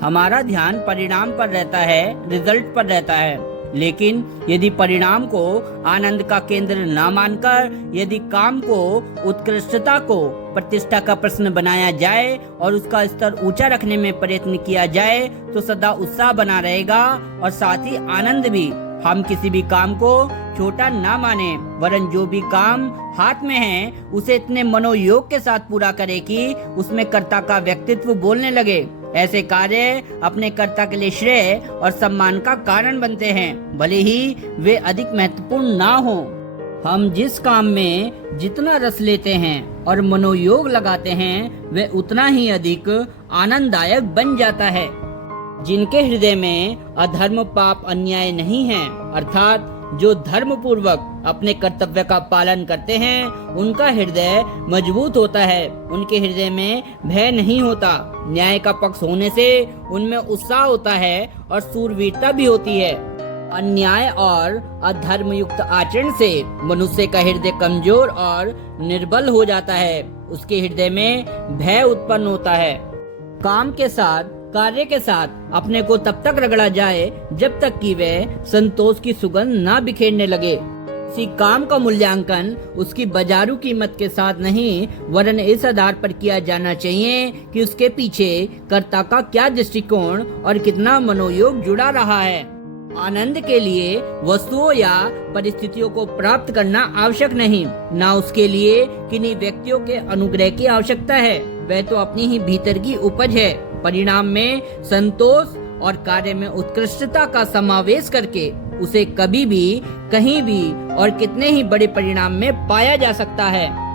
हमारा ध्यान परिणाम पर रहता है, रिजल्ट पर रहता है। लेकिन यदि परिणाम को आनंद का केंद्र न मानकर यदि काम को, उत्कृष्टता को प्रतिष्ठा का प्रश्न बनाया जाए और उसका स्तर ऊंचा रखने में प्रयत्न किया जाए तो सदा उत्साह बना रहेगा और साथ ही आनंद भी। हम किसी भी काम को छोटा ना माने, वरन जो भी काम हाथ में है उसे इतने मनोयोग के साथ पूरा करे कि उसमें कर्ता का व्यक्तित्व बोलने लगे। ऐसे कार्य अपने कर्ता के लिए श्रेय और सम्मान का कारण बनते हैं, भले ही वे अधिक महत्वपूर्ण ना हो। हम जिस काम में जितना रस लेते हैं और मनोयोग लगाते हैं वह उतना ही अधिक आनंददायक बन जाता है। जिनके हृदय में अधर्म, पाप, अन्याय नहीं है, अर्थात जो धर्म पूर्वक अपने कर्तव्य का पालन करते हैं, उनका हृदय मजबूत होता है। उनके हृदय में भय नहीं होता। न्याय का पक्ष होने से उनमें उत्साह होता है और शूरवीरता भी होती है। अन्याय और अधर्म युक्त आचरण से मनुष्य का हृदय कमजोर और निर्बल हो जाता है। उसके हृदय में भय उत्पन्न होता है। काम के साथ, कार्य के साथ अपने को तब तक रगड़ा जाए जब तक कि वह संतोष की सुगंध ना बिखेरने लगे। किसी काम का मूल्यांकन उसकी बाजारू कीमत के साथ नहीं, वरन इस आधार पर किया जाना चाहिए कि उसके पीछे कर्ता का क्या दृष्टिकोण और कितना मनोयोग जुड़ा रहा है। आनंद के लिए वस्तुओं या परिस्थितियों को प्राप्त करना आवश्यक नहीं, ना उसके लिए किन्हीं व्यक्तियों के अनुग्रह की आवश्यकता है। वह तो अपनी ही भीतर की उपज है। परिणाम में संतोष और कार्य में उत्कृष्टता का समावेश करके उसे कभी भी, कहीं भी और कितने ही बड़े परिणाम में पाया जा सकता है।